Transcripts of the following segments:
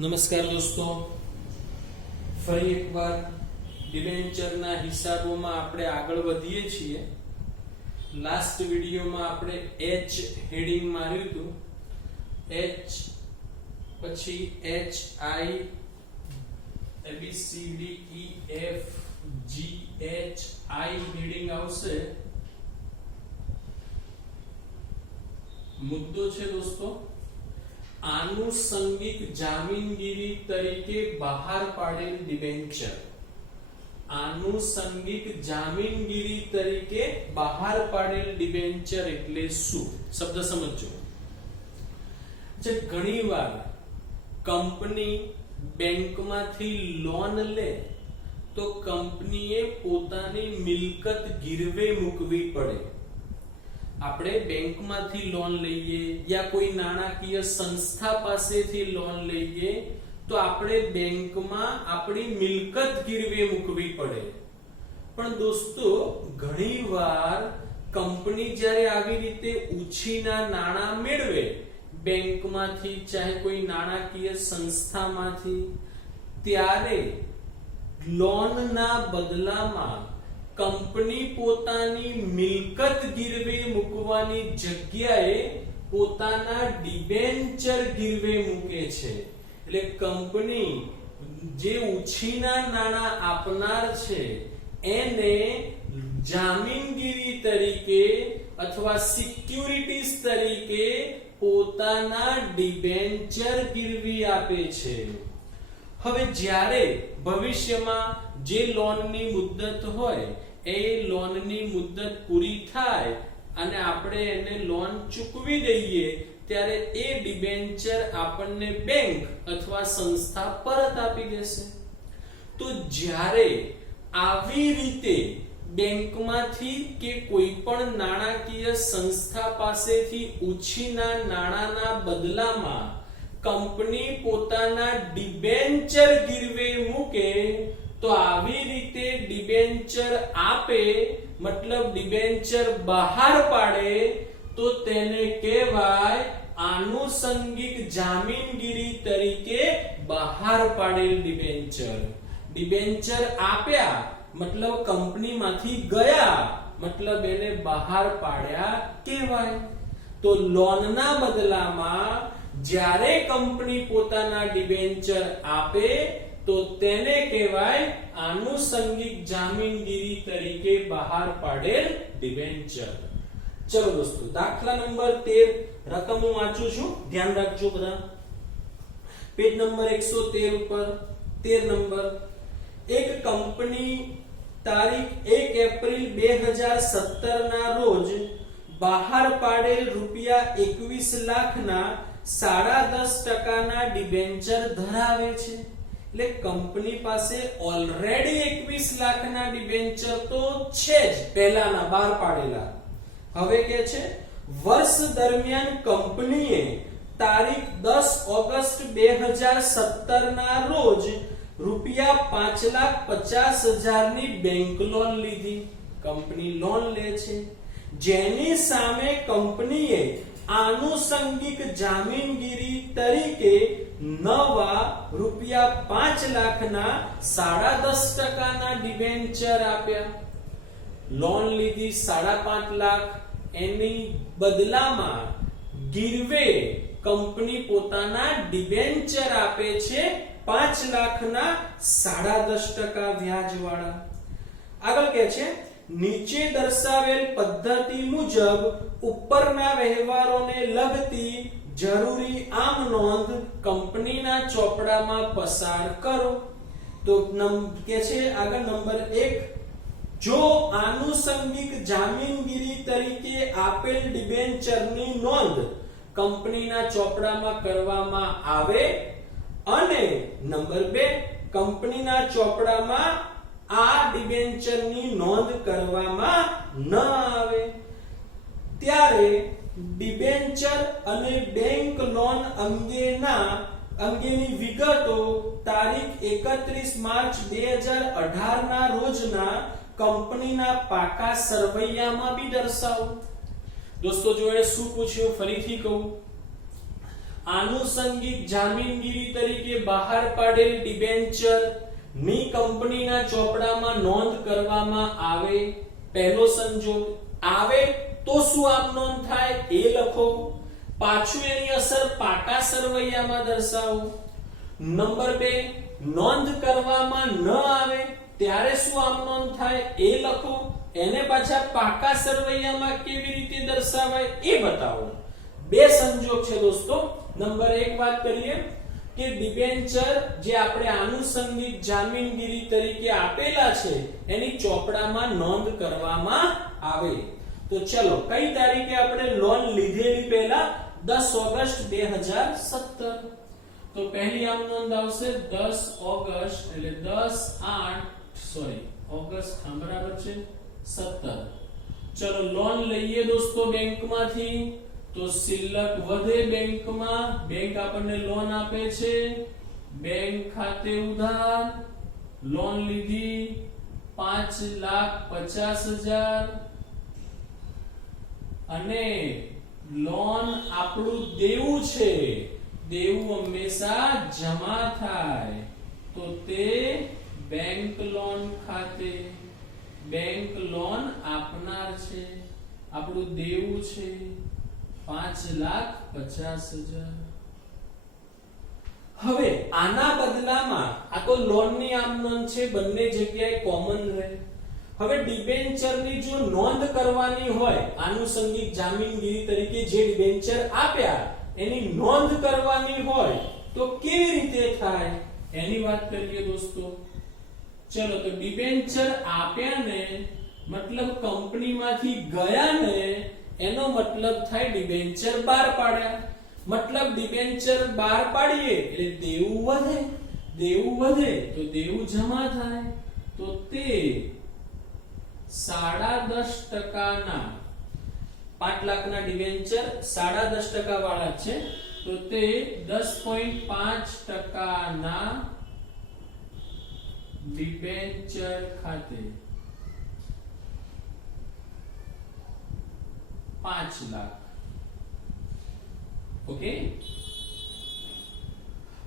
નમસ્કાર દોસ્તો, ફરી એકવાર ડિબેન્ચરના હિસાબોમાં આપણે આગળ વધીએ છીએ. લાસ્ટ વિડિયોમાં આપણે એચ હેડિંગ માર્યું હતું. એચ પછી H I A B C D E F G H I heading આવશે. મુદ્દો છે દોસ્તો, આનુષંગિક જામીનગીરી તરીકે બહાર પાડેલ ડિબેન્ચર. આનુષંગિક જામીનગીરી તરીકે બહાર પાડેલ ડિબેન્ચર એટલે શું? શબ્દ સમજો. જે ઘણીવાર કંપની બેંકમાંથી લોન લે તો કંપનીએ પોતાની મિલકત ગીરવે મૂકવી પડે. આપણે બેંકમાંથી લોન લઈએ યા કોઈ નાણાકીય સંસ્થા પાસેથી લોન લઈએ તો આપણે બેંકમાં આપણી મિલકત ગીરવે મૂકવી પડે. પણ દોસ્તો, ઘણીવાર કંપની જ્યારે આવી રીતે ઉછીના નાણાં મેળવે બેંકમાંથી ચાહે કોઈ નાણાકીય સંસ્થામાંથી, ત્યારે લોનના બદલામાં કંપની પોતાની મિલકત ગીરવે મૂકવાની જગ્યાએ પોતાના ડિબેન્ચર ગીરવે મૂકે છે. એટલે કંપની જે ઉછીના નાણાં આપનાર છે એને જામીનગીરી તરીકે અથવા સિક્યુરિટીઝ તરીકે પોતાના ડિબેન્ચર ગીરવી આપે છે. હવે જ્યારે ભવિષ્યમાં જે લોનની મુદ્દત હોય એ લોનની મુદ્દત પૂરી થાય અને આપણે એને લોન ચૂકવી દઈએ ત્યારે એ ડિબેન્ચર આપણને બેંક અથવા સંસ્થા પરત આપી દેશે. તો જ્યારે આવી રીતે બેંકમાંથી કે કોઈ પણ નાણાકીય સંસ્થા પાસેથી ઉછીના નાણાંના બદલામાં કંપની પોતાના ડિબેન્ચર ગીરવે મૂકે તો આવી રીતે ડિબેન્ચર આપે, મતલબ ડિબેન્ચર બહાર પાડે, તો તેને કહેવાય આનુષંગિક જામીનગીરી તરીકે બહાર પાડેલ ડિબેન્ચર. ડિબેન્ચર આપ્યા મતલબ કંપનીમાંથી ગયા, મતલબ એને બહાર પાડ્યા કહેવાય. તો લોનના બદલામાં જ્યારે કંપની પોતાના ડિબેન્ચર આપે તો તેને કહેવાય આનુષંગિક જામીનગીરી તરીકે બહાર પાડેલ ડિબેન્ચર. ચલો દોસ્તો, દાખલા નંબર 13 રકમ હું વાંચું છું, ધ્યાન રાખજો બધા. પેજ નંબર 113 ઉપર 13 નંબર. એક કંપની તારીખ 1 એપ્રિલ 2017 ના રોજ બહાર પાડેલ રૂપિયા 21 લાખના 10.5% ડિબેન્ચર ધરાવે છે. એટલે કંપની પાસે ઓલરેડી 21 લાખના ડિબેન્ચર તો છે જ, પહેલાના બહાર પાડેલા. હવે કે છે વર્ષ દરમિયાન કંપનીએ તારીખ 10 ઓગસ્ટ 2017 ના રોજ રૂપિયા 5,50,000 ની બેંક લોન લીધી. કંપની લોન લે છે, જેની સામે કંપનીએ આનુષંગિક જામીનગીરી તરીકે નવા રૂપિયા 5 લાખના 10.5% ડિબેન્ચર આપ્યા. લોન લીધી 5.5 લાખ, એની બદલામાં ગીરવે કંપની પોતાના ડિબેન્ચર આપે છે 5 લાખના 10.5% વ્યાજવાળા. આગળ કે છે નીચે દર્શાવેલ પદ્ધતિ મુજબ ઉપરના વ્યવહારોને લગતી જરૂરી આમ નોંધ કંપનીના ચોપડામાં પસાર કરો. તો કે છે આગળ નંબર 1, જો આનુષંગિક જામીનગીરી તરીકે આપેલ ડિબેન્ચરની નોંધ કંપનીના ચોપડામાં કરવામાં આવે અને નંબર 2, કંપનીના ચોપડામાં આ ડિબેન્ચરની નોંધ કરવામાં ન આવે, ત્યારે ડિબેન્ચર અને બેંક લોન અંગેની વિગતો તારીખ 31 માર્ચ 2018 ના રોજના કંપનીના પાકા સરવૈયામાં બી દર્શાવો. દોસ્તો, જો એને શું પૂછ્યું ફરીથી કહું. આનુષંગિક જામીનગીરી તરીકે બહાર પાડેલ ડિબેન્ચર ની કંપનીના ચોપડામાં નોંધ કરવામાં આવે. પહેલો સંજોગ આવે તો શું આમ નોંધ થાય એ લખો. પાછું એની અસર પાકા સરવૈયામાં દર્શાવો. નંબર 2 નોંધ કરવામાં ન આવે ત્યારે શું આમ નોંધ થાય એ લખો. એને પાછા પાકા સરવૈયામાં કેવી રીતે દર્શાવાય એ બતાવો. બે સંજોગ છે દોસ્તો. નંબર 1 વાત કરીએ કે ડિબેન્ચર જે આપણે આનુષંગિક જામીનગીરી તરીકે આપેલા છે એની ચોપડામાં નોંધ કરવામાં આવે. તો ચલો કઈ તારીખે આપણે લોન લીધેલી પહેલા 10 ઓગસ્ટ 2017. તો પહેલી આમ નોંધ આવશે 10 ઓગસ્ટ એટલે 10 ઓગસ્ટ બરાબર છે 17. ચલો લોન લઈએ દોસ્તો બેંકમાંથી તો શિલ્લક વધે બેંકમાં. બેંક આપણને લોન આપે છે. બેંક ખાતે ઉધાર લોન લીધી 5,50,000 અને લોન આપણું દેવું છે. દેવું હંમેશા જમા થાય તો તે બેંક લોન ખાતે. બેંક લોન આપનાર છે. આપણું દેવું છે 5,50,000. હવે આના બદલામાં આ તો લોનની આમ નોંધ છે બંને જગ્યાએ કોમન રહે. હવે ડિબેન્ચરની જો નોંધ કરવાની હોય આનુષંગિક જામીનગીરી તરીકે જે ડિબેન્ચર આપ્યા એની નોંધ કરવાની હોય તો કેવી રીતે થાય એની વાત કરીએ દોસ્તો. ચલો તો ડિબેન્ચર આપ્યા ને મતલબ કંપનીમાંથી ગયા ને એનો મતલબ થાય ડિબેન્ચર બહાર પાડ્યા. મતલબ ડિબેન્ચર બહાર પાડીએ એટલે દેવું વધે. દેવું વધે તો દેવું જમા થાય તો તે 10.5% ના 5 લાખના ડિબેન્ચર 10.5% વાળા છે તો તે 10.5% ના ડિબેન્ચર ખાતે 5 લાખ. ઓકે.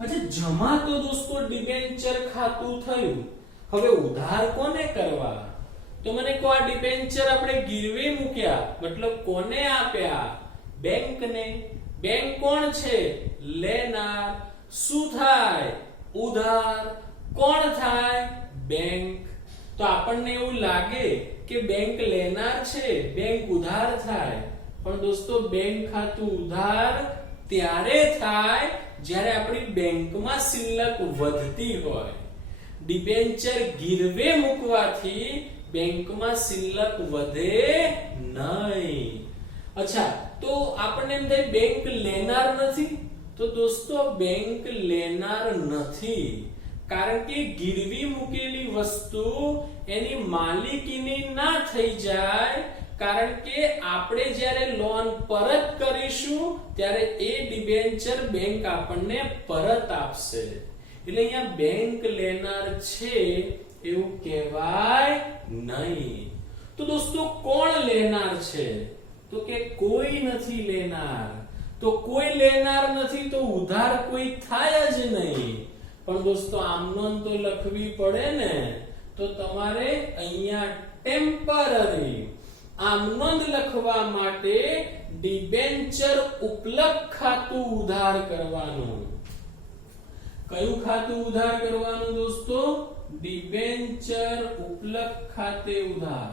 અચ્છા જમા તો દોસ્તો ડિબેન્ચર ખાતું થયું. હવે ઉધાર કોને કરવા તો મને કો આ ડિબેન્ચર આપણે ગીરવે મૂક્યા મતલબ કોને આપ્યા બેંકને. બેંક કોણ છે લેનાર. શું થાય ઉધાર. કોણ થાય બેંક. તો આપણને એવું લાગે કે બેંક લેનાર છે બેંક ઉધાર થાય પણ દોસ્તો બેંક ખાતું ઉધાર ત્યારે થાય જ્યારે આપણી બેંકમાં શિલ્લક વધતી હોય. ડિબેન્ચર ગીરવે મૂકવાથી બેંકમાં શિલ્લક વધે નહીં. અચ્છા તો આપણને એમ થાય બેંક લેનાર નથી તો દોસ્તો બેંક લેનાર નથી કારણ કે ગીરવી મૂકેલી વસ્તુ એની માલિકીની ના થઈ જાય કારણ કે આપણે જ્યારે લોન પરત કરીશું ત્યારે એ ડિબેન્ચર બેંક આપણને પરત આપશે. એટલે અહીંયા બેંક લેનાર છે એવું કહેવાય નહીં. તો દોસ્તો કોણ લેનાર છે તો કે કોઈ નથી લેનાર. તો કોઈ લેનાર નથી તો ઉધાર કોઈ થાય જ નહીં. પણ દોસ્તો આમ નોંધ તો લખવી પડે ને તો તમારે અહીંયા ટેમ્પરરી આમ નોંધ લખવા માટે ડિબેન્ચર ઉપલબ્ધ ખાતું ઉધાર કરવાનું. કયું ખાતું ઉધાર કરવાનું દોસ્તો ડિબેન્ચર ઉપલબ્ધ ખાતે ઉધાર.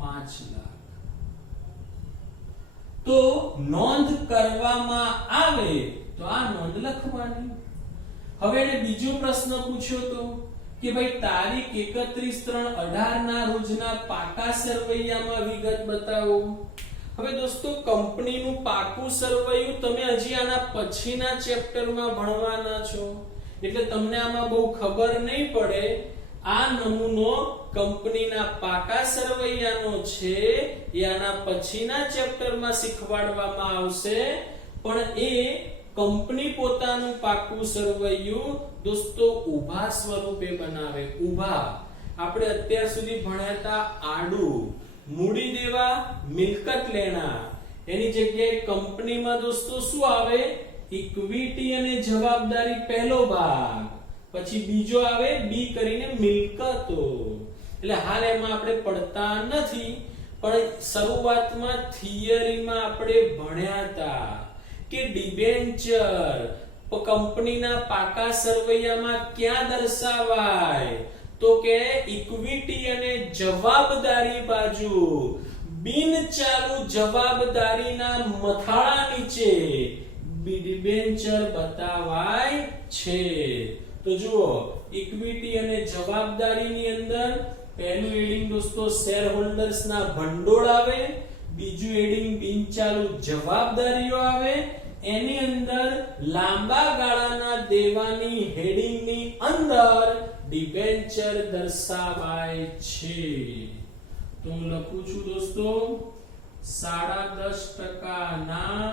₹5 લાખ. તો નોંધ કરવામાં આવે તો આ નોંધ લખવાની. હવે એને બીજો પ્રશ્ન પૂછ્યો તો કે ભાઈ તારીખ 31/3/18 ના રોજના પાકા સરવૈયામાં વિગત બતાવો. હવે દોસ્તો કંપનીનું પાકું સરવૈયું તમે હજી આના પછીના ચેપ્ટરમાં ભણવાના છો એટલે તમને આમાં બહુ ખબર નહીં પડે. આ નમૂનો કંપનીના પાકા સરવૈયાનો છે એ આના પછીના ચેપ્ટરમાં શીખવાડવામાં આવશે. પણ એ કંપની પોતાનું પાકું સરવૈયું દોસ્તો ઊભા સ્વરૂપે બનાવે. ઊભા આપણે અત્યાર સુધી ભણ્યા હતા આડું મૂડી દેવા મિલકત લેણા, એની જગ્યાએ કંપનીમાં દોસ્તો શું આવે? ઇક્વિટી અને જવાબદારી પહેલો ભાગ, પછી બીજો આવે બી કરીને મિલકતો. એટલે હાલ એમાં આપણે પડતા નથી, પણ શરૂઆતમાં થિયરીમાં આપણે ભણ્યા હતા કે ડિબેન્ચર કંપનીના પાકા સરવૈયામાં ક્યાં દર્શાવાય? તો કે ઇક્વિટી અને જવાબદારી બાજુ બિન ચાલુ જવાબદારીના મથાળા નીચે ડિબેન્ચર બતાવાય છે. તો જુઓ, ઇક્વિટી અને જવાબદારીની અંદર પહેલું હેડિંગ દોસ્તો શેર હોલ્ડર્સ ના ભંડોળ આવે, બીજું હેડિંગ બિન ચાલુ જવાબદારીઓ આવે, એની અંદર લાંબા ગાળાના દેવાની હેડિંગની અંદર ડિબેન્ચર દર્શાવાય છે. તો હું લખું છું દોસ્તો 10.5% ના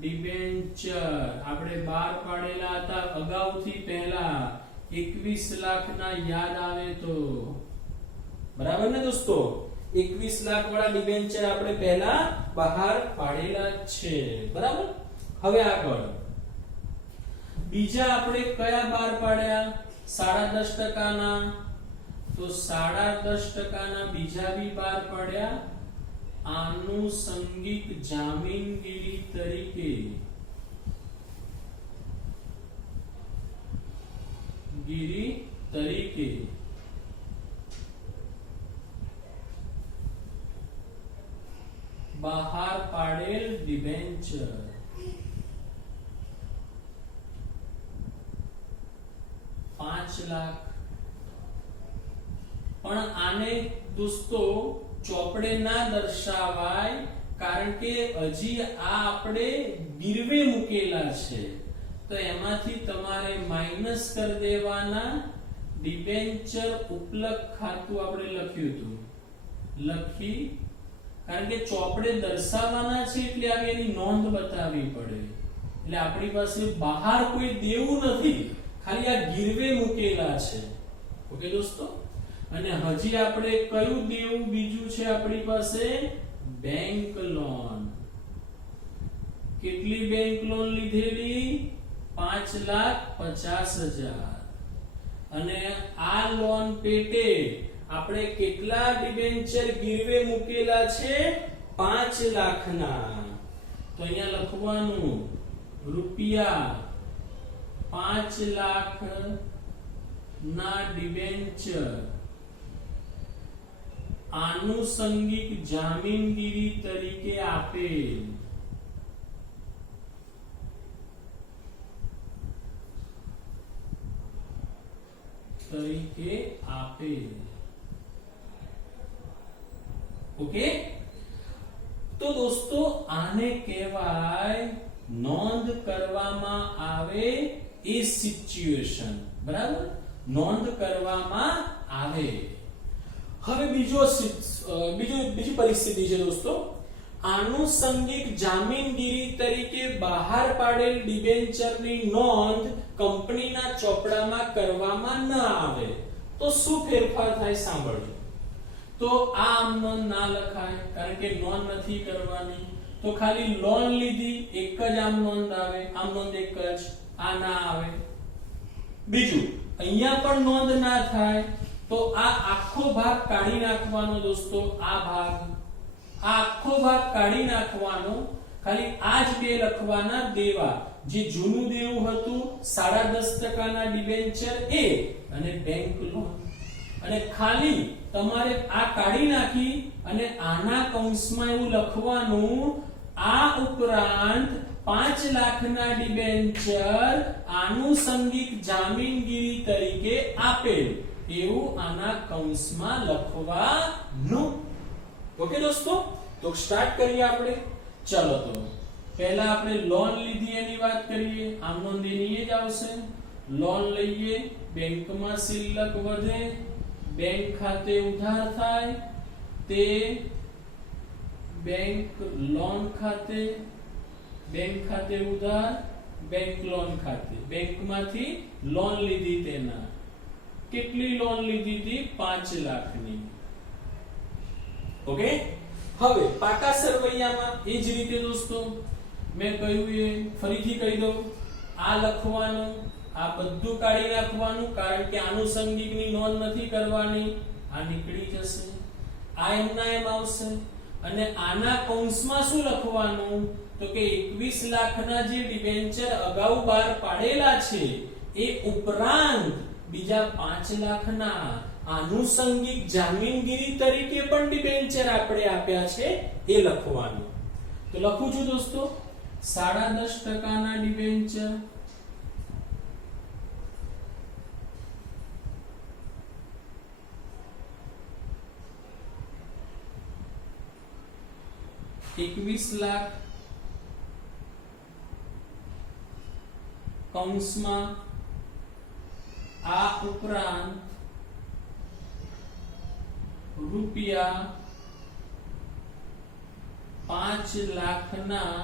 ડિબેન્ચર આપણે બહાર પાડેલા હતા અગાઉથી પહેલા 21 લાખ ના યાદ આવે તો બરાબર ને દોસ્તો? 21 લાખ વાળા ડિબેન્ચર આપણે પહેલા બહાર પાડેલા છે. બરાબર. હવે આગળ બીજા આપણે કયા બહાર પાડ્યા? 10.5% ના. તો 10.5% ના બીજા બી બહાર પાડ્યા આનુષંગિક જામીનગીરી તરીકે. બહાર પાડેલ ડિબેન્ચર 5 લાખ. પણ આને દોસ્તો ચોપડે ના દર્શાવાય, કારણ કે હજી આ આપણે ગીરવે મૂકેલા છે, તો એમાંથી તમારે માઈનસ કરી દેવાના. ડિબેન્ચર ઉપલક ખાતું આપણે લખ્યું હતું, લખી, કારણ કે ચોપડે દર્શાવવાના છે એટલે આ એની નોંધ બતાવવી પડે. એટલે આપણી પાસે બહાર કોઈ દેવું નથી, ખાલી આ ગીરવે મૂકેલા છે. ઓકે દોસ્તો. અને હજી આપણે કયું દેવું બીજું છે આપણી પાસે? Bank loan. કેટલી બેંક લોન લીધેલી? 5,50,000. અને આ લોન પેટે આપણે કેટલા ડિબેન્ચર ગીરવે મૂકેલા છે? 5 લાખના. તો અહીંયા લખવાનું રૂપિયા 5 લાખ ના ડિબેન્ચર આનુષંગિક જામીનગીરી તરીકે આપેલ. ઓકે. તો દોસ્તો આને કહેવાય નોંધ કરવામાં આવે એ સિચ્યુએશન. બરાબર, નોંધ કરવામાં આવે. હવે બીજી પરિસ્થિતિ છે દોસ્તો, આનુષંગિક જામીનગીરી તરીકે બહાર પાડેલ ડિબેન્ચરની નોંધ કંપનીના ચોપડામાં કરવામાં ન આવે તો શું ફેરફાર થાય? સાંભળજો. તો આ આમ નોંધ ના લખાય, કારણ કે નોંધ નથી કરવાની. તો ખાલી લોન લીધી, એક જ આમ નોંધ આવે, આમ નોંધ એક જ, આ ના આવે. બીજું, અહીંયા પણ નોંધ ના થાય, તો આ આખો ભાગ કાઢી નાખવાનો દોસ્તો. આ આખો ભાગ કાઢી નાખવાનો. ખાલી આ જ બે લખવાના દેવા, જે જૂનું દેવું હતું 10.5% ના ડિબેન્ચર એ અને બેંક લોન. અને ખાલી તમારે આ કાઢી નાખી અને આના કૌંસમાં એવું લખવાનું, આ ઉપરાંત 5 લાખના ડિબેન્ચર આનુષંગિક જામીનગીરી તરીકે આપેલ, એવું આના કૌંસમાં લખવાનું. ઓકે દોસ્તો. તો સ્ટાર્ટ કરીએ આપણે. ચલો, તો પહેલા આપણે લોન લીધી એની વાત કરીએ. આમ નોંધ એની જ આવશે. લોન લઈએ, બેંકમાં શિલ્લક વધે, બેંક ખાતે ઉધાર થાય, તે બેંક લોન ખાતે, બેંક ખાતે ઉધાર, બેંક લોન ખાતે. બેંકમાંથી લોન લીધી, તેના કેટલી લોન લીધી હતી? 5 લાખની. ઓકે. હવે પાકા સરવૈયામાં એ જ રીતે દોસ્તો મેં કહ્યું એ ફરીથી કહી દઉં, આ લખવાનું, આ બધું કાઢી નાખવાનું, કારણ કે આનુષંગિકની નોંધ નથી કરવાની, આ નીકળી જશે, આ એમના એમ આવશે, અને આના કૌંસમાં શું લખવાનું, તો કે 21 લાખના જે ડિબેન્ચર અગાઉ બહાર પાડેલા છે એ ઉપરાંત બીજા 5 લાખના આનુષંગિક જામીનગીરી તરીકે પણ ડિબેન્ચર આપણે આપ્યા છે એ લખવાનું. તો લખું છું દોસ્તો, 10.5% ના ડિબેન્ચર, ₹21 લાખ કૌંસમાં આ ઉપરાંત ₹5 લાખના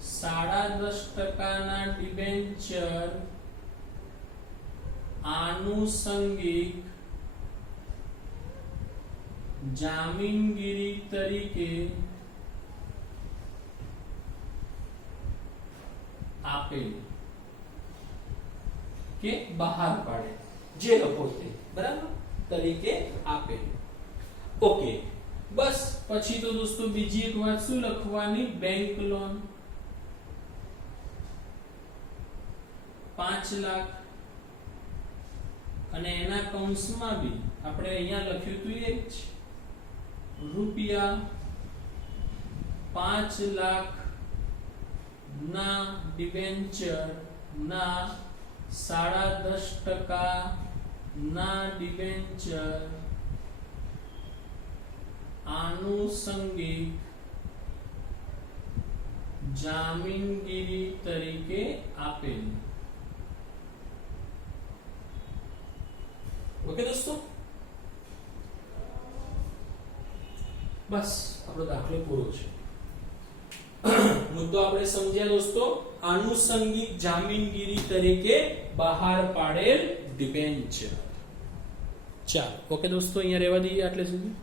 10.5% ના ડિબેન્ચર આનુષંગિક જામીનગીરી તરીકે આપેલ કે બહાર પાડે, જે લખો તે બરાબર તરીકે આપેલ. ઓકે, બસ પછી તો દોસ્તો બીજી એક વાત શું લખવાની, બેંક લોન 5 લાખ, અને એના કૌંસમાં બી આપણે અહીંયા લખ્યું હતું એ જ ₹5 લાખ ના ડિબેન્ચર ના 10.5% ના ડિબેન્ચર આનુષંગિક જામીનગીરી તરીકે આપેલ. ઓકે દોસ્તો, બસ આપણો દાખલો પૂરો છે. મુદ્દો આપણે સમજ્યા દોસ્તો, આનુષંગિક જામીનગીરી તરીકે બહાર પાડેલ ડિબેન્ચર. ચાલો ઓકે દોસ્તો, અહીંયા રહેવા દઈએ આટલે સુધી.